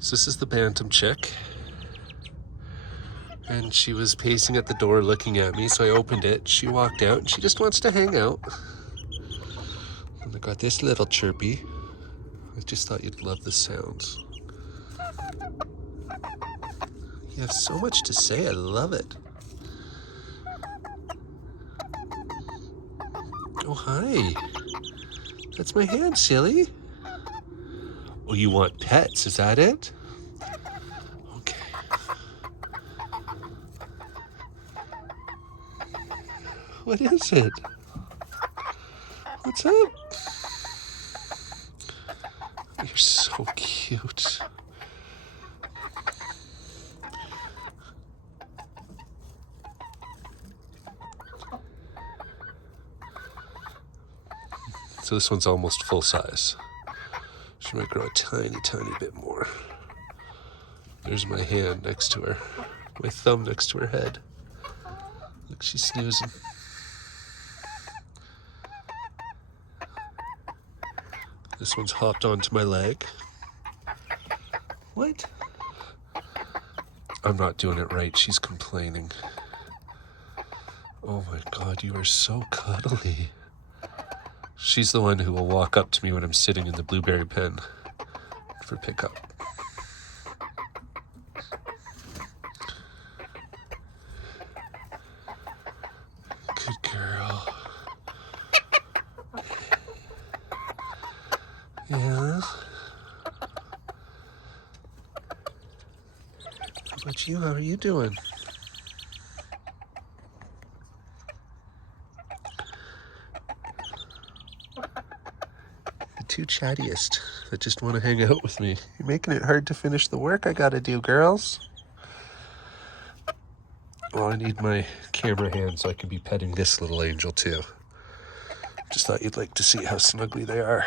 So this is the Bantom chick. And she was pacing at the door looking at me, so I opened it. She walked out and she just wants to hang out. And I got this little chirpy. I just thought you'd love the sounds. You have so much to say, I love it. Oh, hi. That's my hand, silly. Oh, you want pets, is that it? Okay. What is it? What's up? You're so cute. So this one's almost full size. She might grow a tiny, tiny bit more. There's my hand next to her. My thumb next to her head. Look, she's snoozing. This one's hopped onto my leg. What? I'm not doing it right. She's complaining. Oh my God, you are so cuddly. She's the one who will walk up to me when I'm sitting in the blueberry pen for pickup. Good girl. Yeah? How about you? How are you doing? The two chattiest that just want to hang out with me. You're making it hard to finish the work I gotta do, girls. Well, I need my camera hand so I can be petting this little angel too. Just thought you'd like to see how snuggly they are.